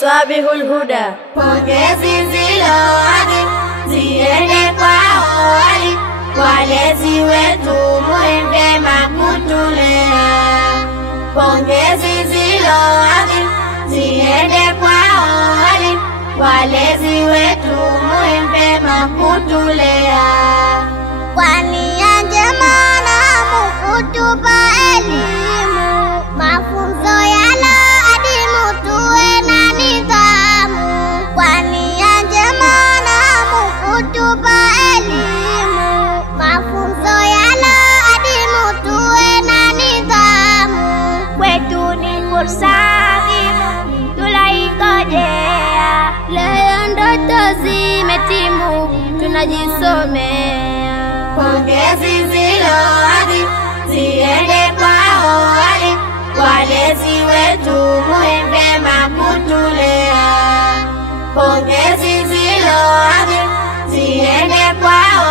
Maswabihul Huda. Pongezi zilowazi ziende kwao walezi wetu mwema kutulea. Pongezi zilowazi ziende kwao walezi wetu mwema kutulea. Kwa nia njema na kutupa elimu, mafunzo yanaadimu, tuwe na nidhamu. Kwa nia njema na kutupa elimu, mafunzo yanaadimu, tuwe na nidhamu. Kwetu ni fursa adhimu tulaingojea, leo ndoto zimetimu, tunajisomea. Pongezi zilowazi ziende kwao walezi wetu mwema kutulea. Pongezi zilowazi ziende kwao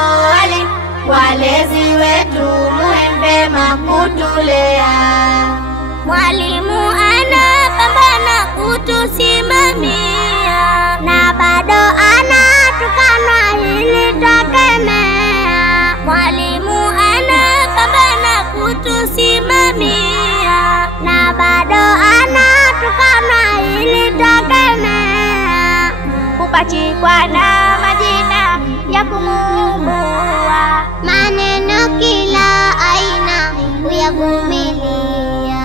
walezi wetu mwema kutulea. Mwalimu anapambana kutusimamia, na bado anatukanwa hili twakemea. Mwalimu anapambana kutusimamia, na bado anatukanwa hili twakemea. Kupachikwa na majina ya kumuumbua, maneno kila aina kuyavumilia.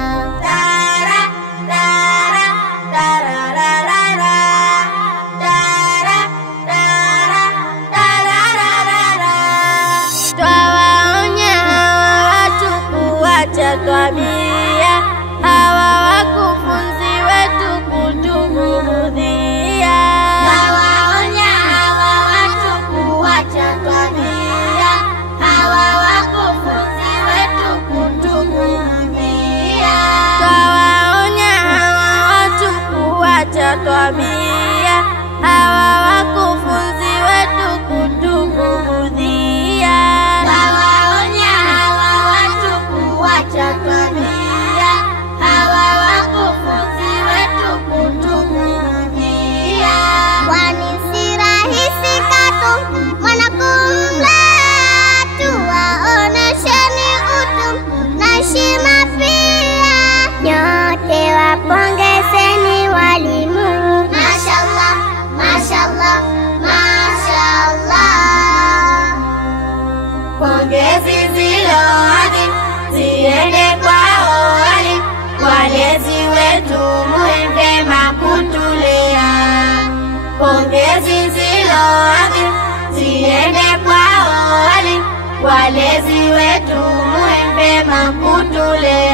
Twabia hawa wakufunzi wetu kutubughudhia. Nawaonya hawa watu kuacha twabia, hawa wakufunzi wetu kutubughudhia. Twawaonya hawa watu kuacha twabia, hawa wakufunzi wetu kutubughudhia. Nawaonya hawa watu kuacha twabia, hawa wakufunzi wetu kutubughudhia. Kwani si rahisi katu mwana kumlea, tuwaonesheni utu na heshima pia. Nyote wapongezeni walimu, mashallah, mashallah, mashallah. Pongezi zilowazi ziende kwao walezi wetu mwema kutulea. Pongezi zilowazi ziende kwao walezi wetu mwema kutulea.